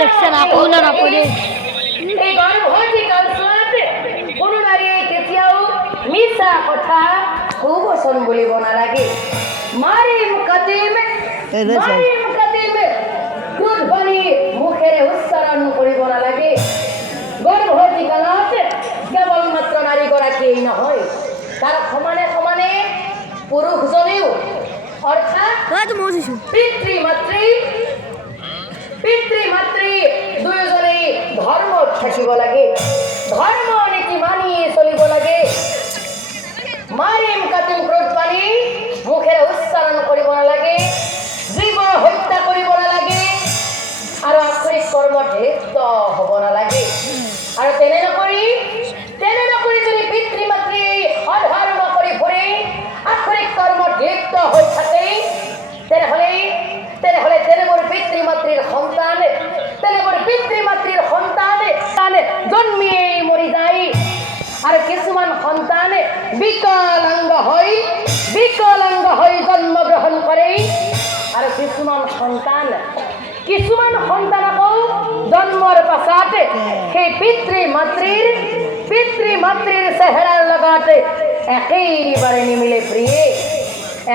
দেখছেন আপনারা পড়ে এই গর্ভবতী কালচোৱাত কোনো নাৰীয়ে কেতিয়াও মিছা কথা কুবচন বুলিব নালাগে। মাৰিম কাটিম ক্ৰোধ বাণী মুখেৰে উচ্চাৰণ কৰিব নালাগে। গৰ্ভৱতী কালত কেৱল মাত্ৰ নাৰীগৰাকীয়েই নহয়, তাৰ সমানে সমানে পুৰুষজনেও অৰ্থাৎ পিতৃ মাতৃ দুয়োজনেই ধৰ্মত থাকিব লাগে, ধৰ্ম নীতি মানি চলিব লাগে। মাৰিম কাটিম ক্ৰোধ বাণী মুখেৰে উচ্চাৰণ কৰিব নালাগে, জীৱ হত্যা কৰিব নালাগে আৰু আক্ষৰিক কৰ্মত লিপ্ত হ'ব নালাগে। আৰু তেনে নকৰি যদি পিতৃ মাতৃ অধৰ্ম কৰি ফুৰি আক্ষৰিক কৰ্মত লিপ্ত হৈ থাকে, তেনেহ'লে তেনেবোৰ পিতৃ মাতৃৰ সন্তান জন্মিয়েই মৰি যায়। আৰু কিছুমান সন্তান বিকলাংগ হৈ জন্মগ্ৰহণ কৰে। আৰু কিছুমান সন্তান আকৌ জন্মৰ পাছত সেই পিতৃ মাতৃৰ চেহেৰাৰ লগত একেবাৰে নিমিলে প্ৰিয়ে,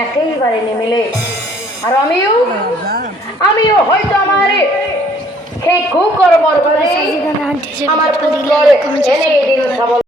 একেবাৰে নিমিলে। আৰু আমিও হয়তো আমাৰ সেই কুকৰ্মৰ বাবে আমাৰ পুত্ৰৰ এনে এদিন চাব